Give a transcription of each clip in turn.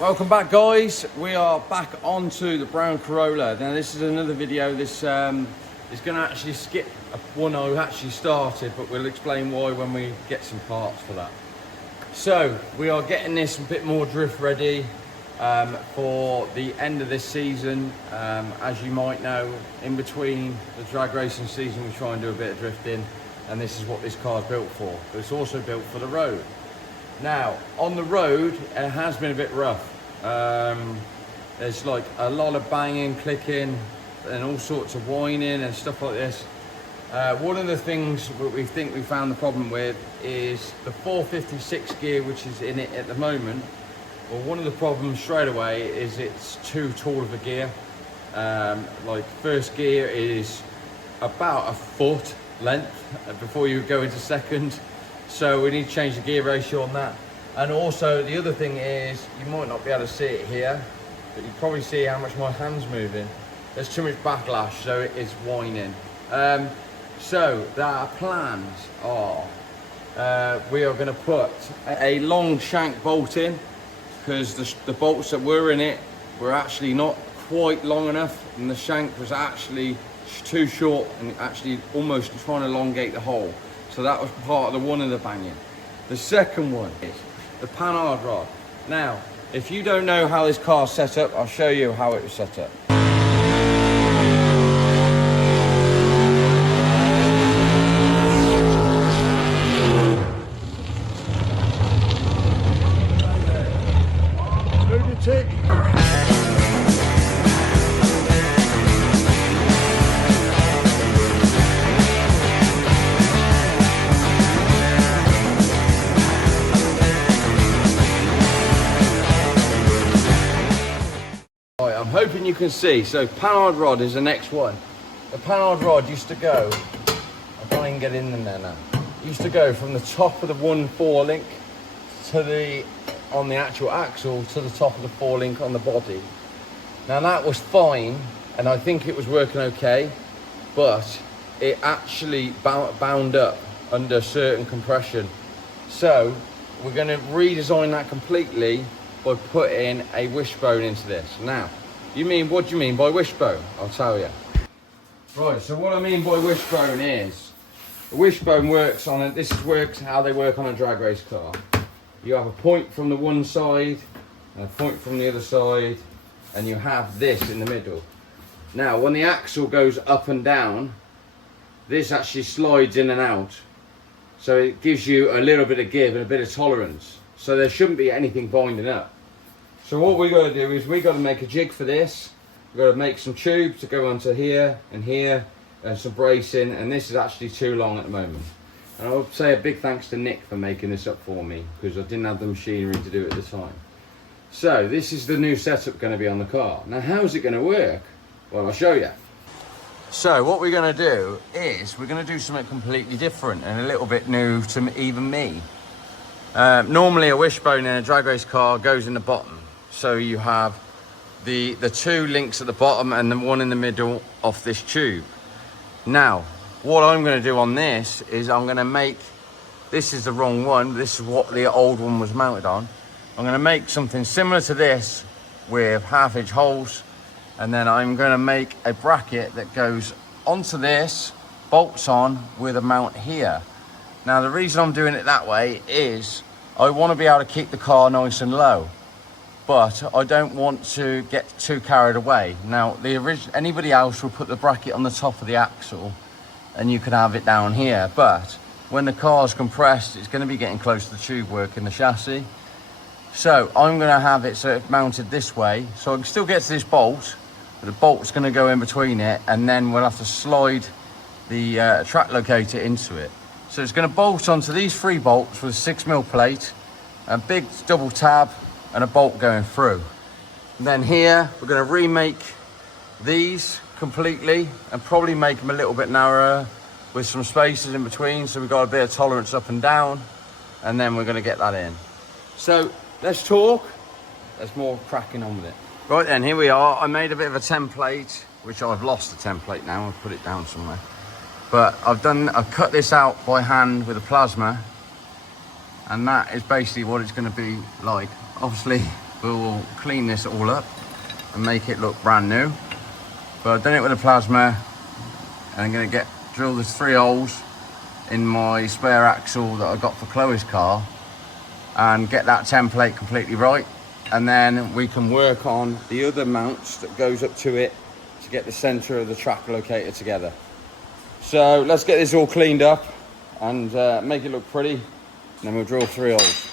Welcome back, guys. We are back onto the brown Corolla. Now this is another video. This is going to actually skip one I actually started, but we'll explain why when we get some parts for that. So we are getting this a bit more drift ready for the end of this season. As you might know, in between the drag racing season we try and do a bit of drifting, and this is what this car is built for, but it's also built for the road. Now, on the road, it has been a bit rough. There's like a lot of banging, clicking, and all sorts of whining and stuff like this. One of the things that we think we found the problem with is the 456 gear, which is in it at the moment. Well, one of the problems straight away is it's too tall of a gear. Like first gear is about a foot length before you go into second. So we need to change the gear ratio on that. And also the other thing is, you might not be able to see it here, but you probably see how much my hand's moving. There's too much backlash, so it is whining. So our plans are, we are going to put a long shank bolt in, because the bolts that were in it were actually not quite long enough, and the shank was actually too short and actually almost trying to elongate the hole. So that was part of one of the banging. The second one is the panhard rod. Now, if you don't know how this car's set up, I'll show you how it was set up. I'm hoping you can see. So panhard rod is the next one. The panhard rod used to go, I can't even get in there now. It used to go from the top of the one forelink to the, on the actual axle, to the top of the forelink on the body. Now that was fine, and I think it was working okay, but it actually bound up under certain compression. So we're going to redesign that completely by putting a wishbone into this. Now, what do you mean by wishbone? I'll tell you. Right, so what I mean by wishbone is, the wishbone works on it. This works how they work on a drag race car. You have a point from the one side and a point from the other side, and you have this in the middle. Now, when the axle goes up and down, this actually slides in and out. So it gives you a little bit of give and a bit of tolerance. So there shouldn't be anything binding up. So what we got to do is we got to make a jig for this. We've got to make some tubes to go onto here and some bracing, and this is actually too long at the moment. And I would say a big thanks to Nick for making this up for me, because I didn't have the machinery to do it at the time. So this is the new setup going to be on the car. Now how's it going to work? Well, I'll show you. So what we're going to do is we're going to do something completely different and a little bit new to even me. Normally a wishbone in a drag race car goes in the bottom. So you have the two links at the bottom and the one in the middle of this tube. Now, what I'm going to do on this is I'm going to make, this is the wrong one, this is what the old one was mounted on. I'm going to make something similar to this with 1/2 inch holes, and then I'm going to make a bracket that goes onto this, bolts on with a mount here. Now the reason I'm doing it that way is I want to be able to keep the car nice and low, but I don't want to get too carried away. Now anybody else will put the bracket on the top of the axle and you can have it down here, but when the car's compressed it's going to be getting close to the tube work in the chassis. So I'm going to have it so it's mounted this way, so I can still get to this bolt, but the bolt's going to go in between it, and then we'll have to slide the track locator into it. So it's going to bolt onto these 3 bolts with a 6mm plate, a big double tab, and a bolt going through. And then here we're going to remake these completely and probably make them a little bit narrower with some spaces in between, so we've got a bit of tolerance up and down, and then we're going to get that in. So let's talk, there's more cracking on with it. Right then, here we are. I made a bit of a template, which I've lost the template now, I've put it down somewhere. But I've cut this out by hand with a plasma, and that is basically what it's going to be like. Obviously we'll clean this all up and make it look brand new. But I've done it with a plasma, and I'm going to drill these 3 holes in my spare axle that I got for Chloe's car and get that template completely right, and then we can work on the other mounts that goes up to it to get the center of the track locator together. So let's get this all cleaned up and make it look pretty, and then we'll drill 3 holes.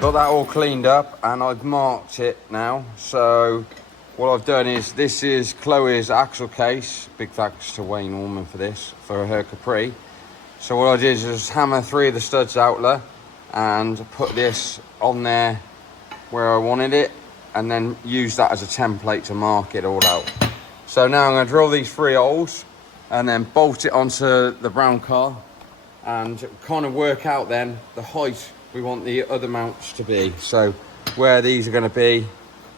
Got that all cleaned up and I've marked it now. So what I've done is, this is Chloe's axle case. Big thanks to Wayne Orman for this, for her Capri. So what I did is just hammer 3 of the studs out there and put this on there where I wanted it, and then use that as a template to mark it all out. So now I'm going to drill these 3 holes and then bolt it onto the brown car and kind of work out then the height we want the other mounts to be. So where these are going to be,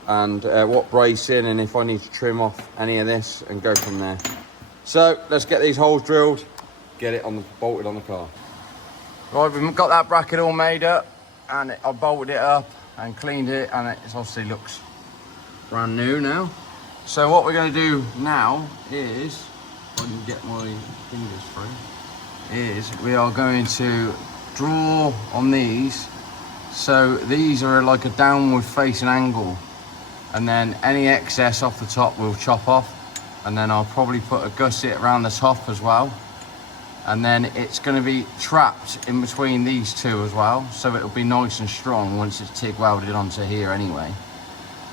and what bracing, and if I need to trim off any of this, and go from there. So let's get these holes drilled, get it bolted on the car. Right, we've got that bracket all made up, and I bolted it up and cleaned it, and it obviously looks brand new now. So what we're going to do now is, if I can get my fingers through, is we are going to draw on these. So these are like a downward facing angle, and then any excess off the top we'll chop off, and then I'll probably put a gusset around the top as well, and then it's going to be trapped in between these 2 as well, so it'll be nice and strong once it's TIG welded onto here anyway.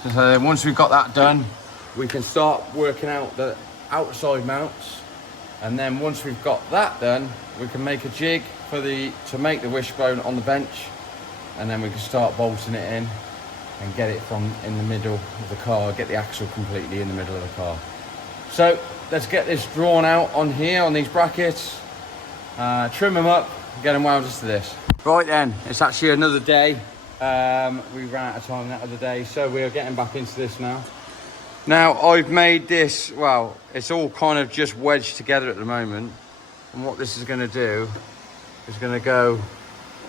So once we've got that done, we can start working out the outside mounts, and then once we've got that done, we can make a jig to make the wishbone on the bench, and then we can start bolting it in and get it from in the middle of the car, get the axle completely in the middle of the car. So let's get this drawn out on here on these brackets, trim them up, get them welded to this. Right then, it's actually another day. We ran out of time that other day, so we are getting back into this now. Now I've made this, well, it's all kind of just wedged together at the moment, and what this is going to do is going to go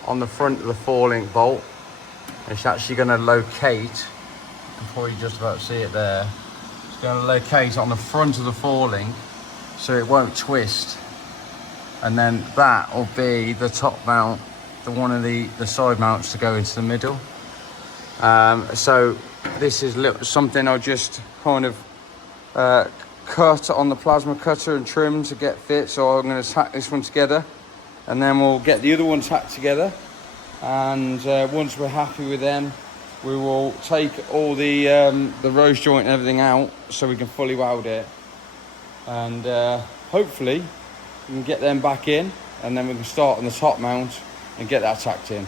on the front of the 4-link bolt. It's actually going to locate, you can probably just about see it there, it's going to locate on the front of the 4-link so it won't twist, and then that will be the top mount, one of the side mounts to go into the middle. So this is something I just kind of cut on the plasma cutter and trim to get fit. So I'm going to tack this one together, and then we'll get the other one tacked together, and once we're happy with them, we will take all the rose joint and everything out so we can fully weld it, and hopefully we can get them back in, and then we can start on the top mount and get that tacked in.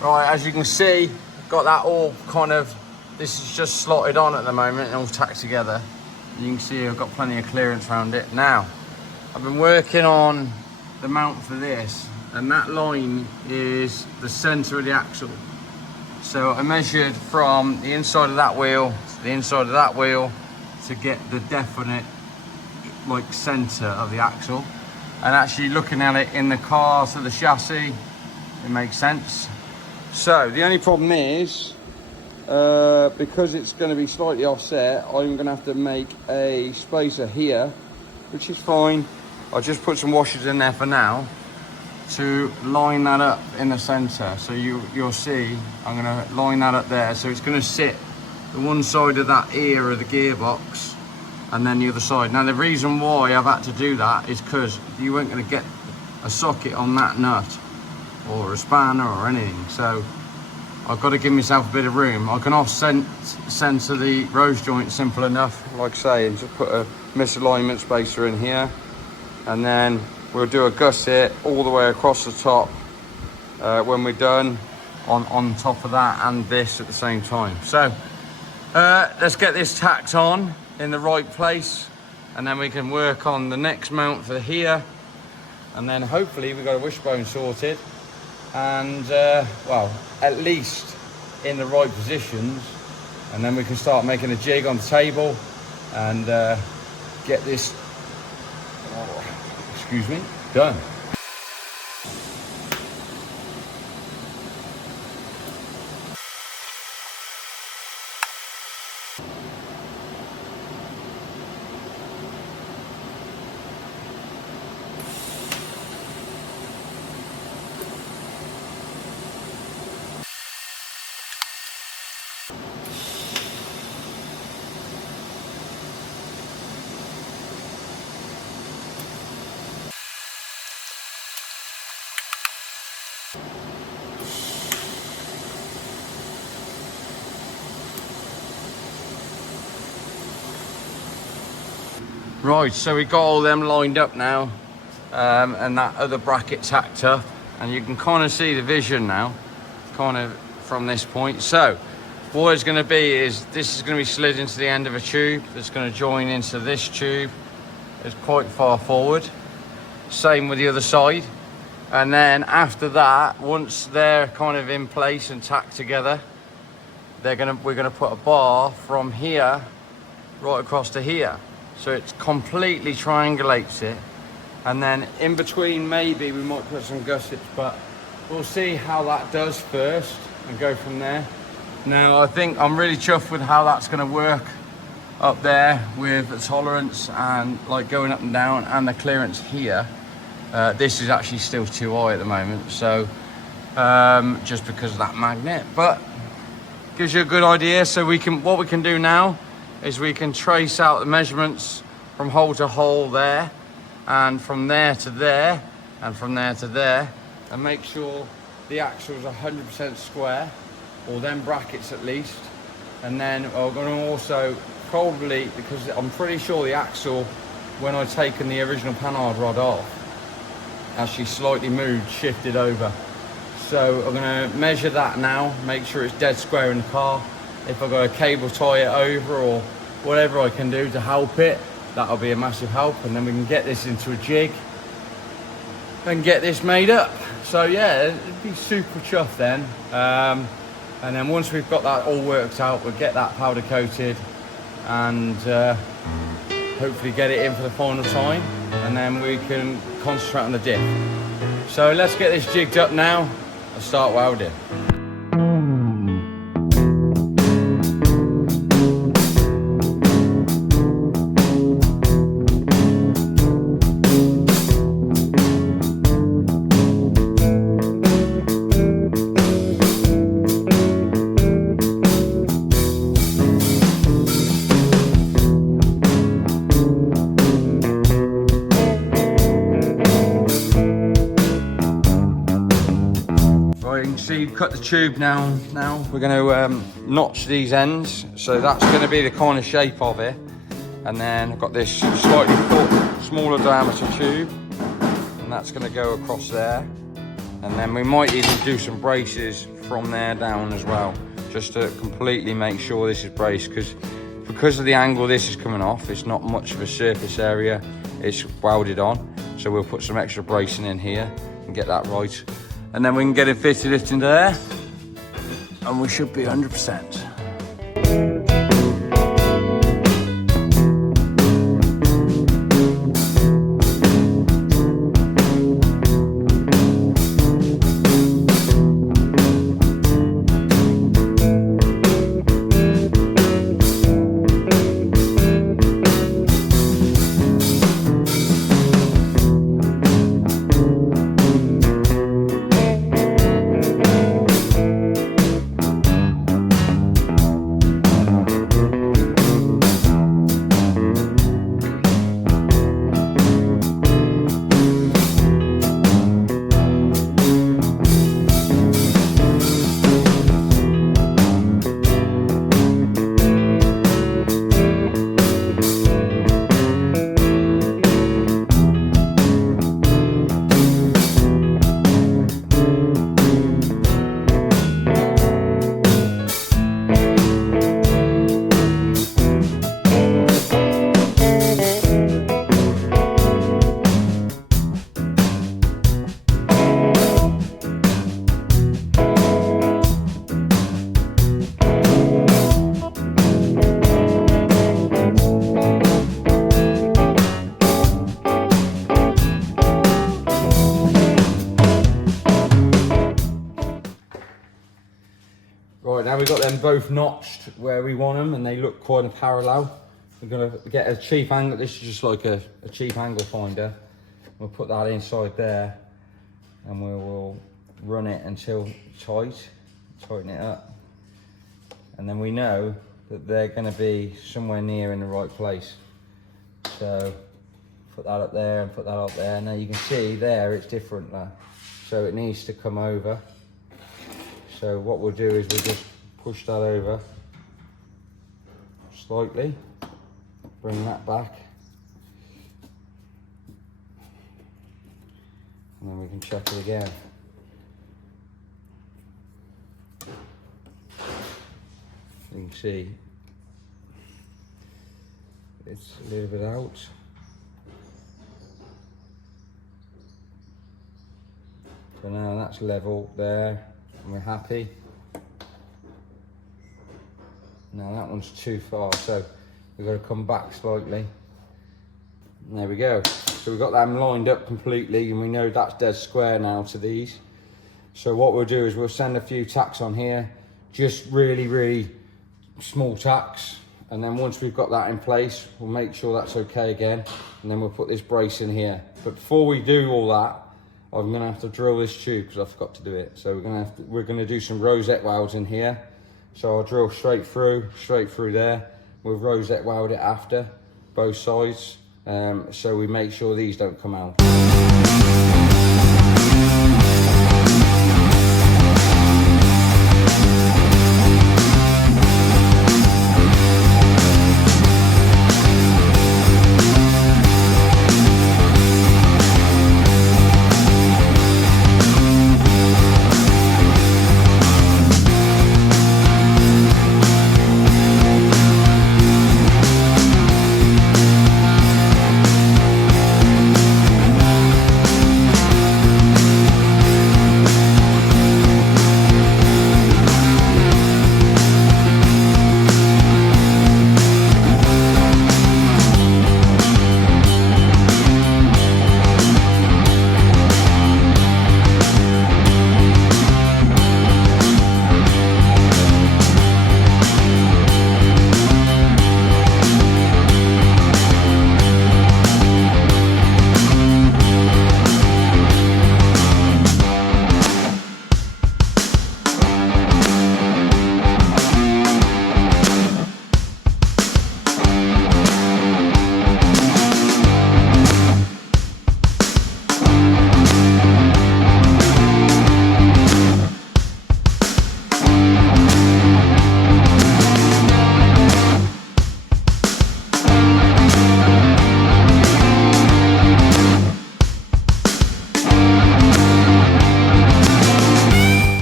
Right, as you can see, got that all kind of, this is just slotted on at the moment and all tacked together. You can see I've got plenty of clearance around it. Now, I've been working on the mount for this, and that line is the center of the axle. So I measured from the inside of that wheel to the inside of that wheel to get the definite like center of the axle. And actually looking at it in the car to the chassis, it makes sense. So the only problem is, because it's going to be slightly offset, I'm going to have to make a spacer here which is fine. I'll just put some washers in there for now to line that up in the center. So you'll see I'm going to line that up there, so it's going to sit the one side of that ear of the gearbox and then the other side. Now the reason why I've had to do that is because you weren't going to get a socket on that nut or a spanner or anything, so I've got to give myself a bit of room. I can center the rose joint simple enough, like I say, and just put a misalignment spacer in here, and then we'll do a gusset all the way across the top when we're done on top of that and this at the same time. So let's get this tacked on in the right place, and then we can work on the next mount for here, and then hopefully we've got a wishbone sorted and well, at least in the right positions, and then we can start making a jig on the table and get this, excuse me, done. Right, so we got all them lined up now, and that other bracket tacked up, and you can kind of see the vision now, kind of from this point. So what it's going to be is this is going to be slid into the end of a tube that's going to join into this tube. It's quite far forward. Same with the other side. And then after that, once they're kind of in place and tacked together, we're going to put a bar from here right across to here. So it completely triangulates it, and then in between maybe we might put some gussets, but we'll see how that does first and go from there. Now I think I'm really chuffed with how that's going to work up there with the tolerance and like going up and down, and the clearance here. This is actually still too high at the moment, so just because of that magnet, but gives you a good idea. So what we can do now is we can trace out the measurements from hole to hole there, and from there to there, and from there to there, and make sure the axle's 100% square, or them brackets at least. And then we're going to also probably, because I'm pretty sure the axle, when I've taken the original panhard rod off, actually slightly moved, shifted over. So I'm going to measure that now, make sure it's dead square in the car. If I've got a cable tie it over or whatever I can do to help it, that'll be a massive help. And then we can get this into a jig and get this made up. So yeah, it'd be super chuffed then. And then once we've got that all worked out, we'll get that powder coated and hopefully get it in for the final time, and then we can concentrate on the diff. So let's get this jigged up now and start welding. Cut the tube now we're going to notch these ends, so that's going to be the kind of shape of it. And then I've got this slightly smaller diameter tube, and that's going to go across there. And then we might even do some braces from there down as well, just to completely make sure this is braced, because of the angle this is coming off, it's not much of a surface area, it's welded on. So we'll put some extra bracing in here and get that right. And then we can get it fitted into there, and we should be 100%. now we've got them both notched where we want them and they look quite a parallel. We're going to get a cheap angle. This is just like a cheap angle finder. We'll put that inside there and we will run it until tighten it up. And then we know that they're going to be somewhere near in the right place. So put that up there and put that up there. Now you can see there it's different there. So it needs to come over. So what we'll do is we'll just push that over slightly, bring that back, and then we can check it again. You can see it's a little bit out. So now that's level there and we're happy. Now that one's too far, so we've got to come back slightly. And there we go. So we've got them lined up completely and we know that's dead square now to these. So what we'll do is we'll send a few tacks on here, just really small tacks. And then once we've got that in place, we'll make sure that's okay again. And then we'll put this brace in here. But before we do all that, I'm gonna have to drill this tube because I forgot to do it. So we're gonna do some rosette welds in here. So I'll drill straight through there. We'll rosette weld it after, both sides. So we make sure these don't come out.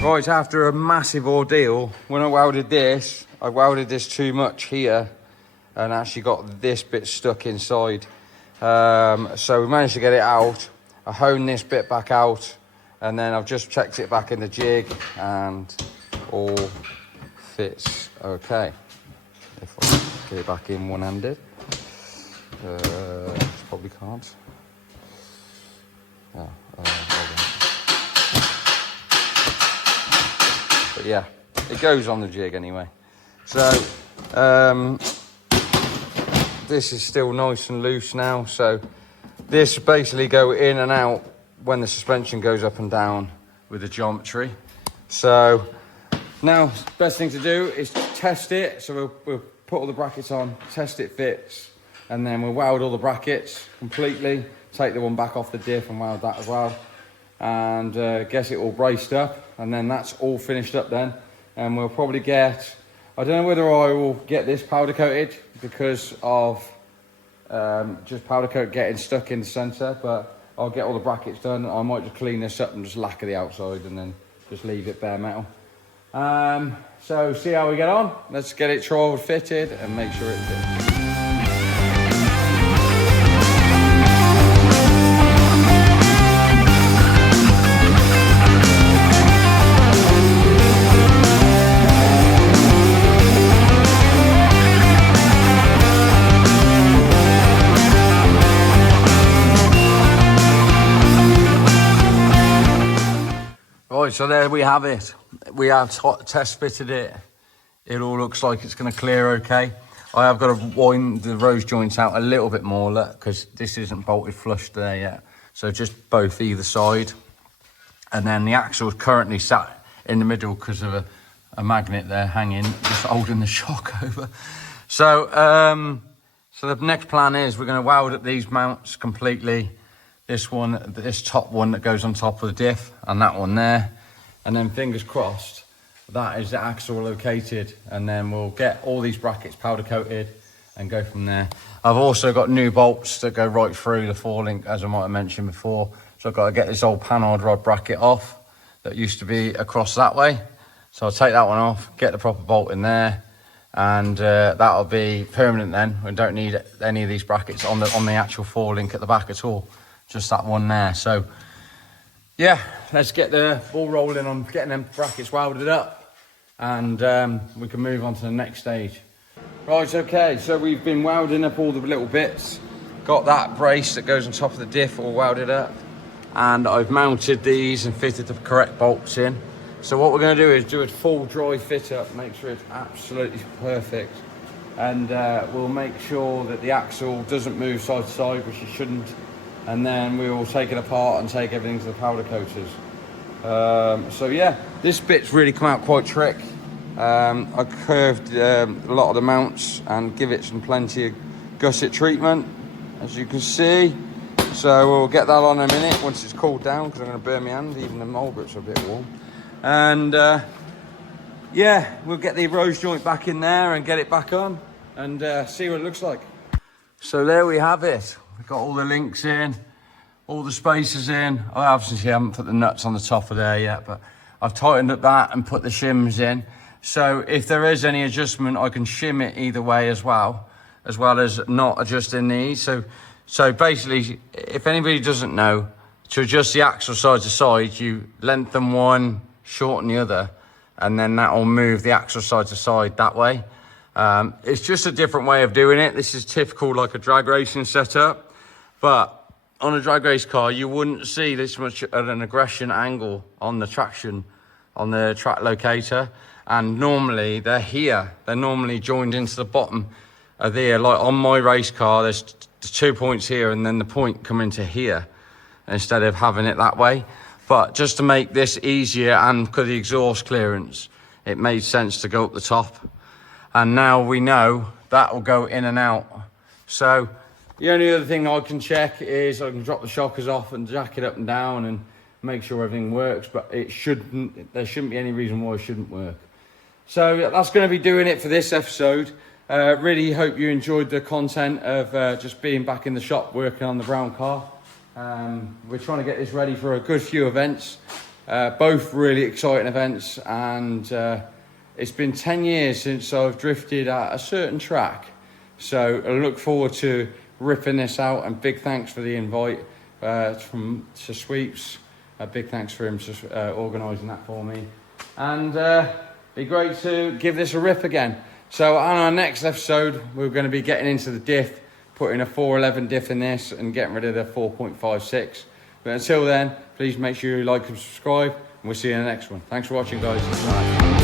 Right, after a massive ordeal, when I welded this too much here and actually got this bit stuck inside. So we managed to get it out. I honed this bit back out and then I've just checked it back in the jig and all fits okay. If I get it back in one-handed, probably can't. Yeah, but yeah, it goes on the jig anyway. So this is still nice and loose now. So this basically go in and out when the suspension goes up and down with the geometry. So now best thing to do is test it. So we'll put all the brackets on, test it fits, and then we'll weld all the brackets completely, take the one back off the diff and weld that as well, and get it all braced up, and then that's all finished up then. And we'll probably get, I don't know whether I will get this powder coated because of just powder coat getting stuck in the centre, but I'll get all the brackets done. I might just clean this up and just lacquer the outside and then just leave it bare metal. So see how we get on. Let's get it trial fitted and make sure it fits. Right, so there we have it. We have test fitted it. it all looks like it's going to clear okay. I have got to wind the rose joints out a little bit more, because this isn't bolted flush there yet. So just both either side. And then the axle is currently sat in the middle because of a magnet there hanging, just holding the shock over. So, so the next plan is we're going to weld up these mounts completely. This one, this top one that goes on top of the diff, and that one there. And then fingers crossed, that is the axle located, and then we'll get all these brackets powder coated and go from there. I've also got new bolts that go right through the 4-link, as I might have mentioned before. So I've got to get this old panhard rod bracket off that used to be across that way. So I'll take that one off, get the proper bolt in there, and that'll be permanent then. We don't need any of these brackets on the actual 4-link at the back at all, just that one there. So yeah, let's get the ball rolling on getting them brackets welded up, and we can move on to the next stage. Right, okay, so we've been welding up all the little bits. Got that brace that goes on top of the diff all welded up, and I've mounted these and fitted the correct bolts in. So what we're going to do is do a full dry fit up, make sure it's absolutely perfect, and we'll make sure that the axle doesn't move side to side, which it shouldn't, and then we will take it apart and take everything to the powder coaters. So yeah, this bit's really come out quite trick. I curved a lot of the mounts and give it some plenty of gusset treatment, as you can see. So we'll get that on in a minute once it's cooled down, because I'm going to burn my hand, even the mould grips are a bit warm. And yeah, we'll get the rose joint back in there and get it back on and see what it looks like. So there we have it. We've got all the links in, all the spacers in. I obviously haven't put the nuts on the top of there yet, but I've tightened up that and put the shims in. So if there is any adjustment, I can shim it either way as well as not adjusting these. So basically, if anybody doesn't know, to adjust the axle side to side, you lengthen one, shorten the other, and then that will move the axle side to side that way. It's just a different way of doing it. This is typical like a drag racing setup, but on a drag race car, you wouldn't see this much of an aggression angle on the traction, on the track locator. And normally they're here. They're normally joined into the bottom of there. Like on my race car, there's 2 points here and then the point coming to here instead of having it that way. But just to make this easier and because of the exhaust clearance, it made sense to go up the top. And now we know that will go in and out. So the only other thing I can check is I can drop the shockers off and jack it up and down and make sure everything works, but there shouldn't be any reason why it shouldn't work. So that's going to be doing it for this episode. Really hope you enjoyed the content of just being back in the shop working on the brown car. We're trying to get this ready for a good few events, both really exciting events, and it's been 10 years since I've drifted at a certain track, so I look forward to ripping this out, and big thanks for the invite to Sweeps. Big thanks for him organising that for me, and be great to give this a rip again. So on our next episode, we're going to be getting into the diff, putting a 411 diff in this and getting rid of the 4.56. But until then, please make sure you like and subscribe, and we'll see you in the next one. Thanks for watching, guys. Bye.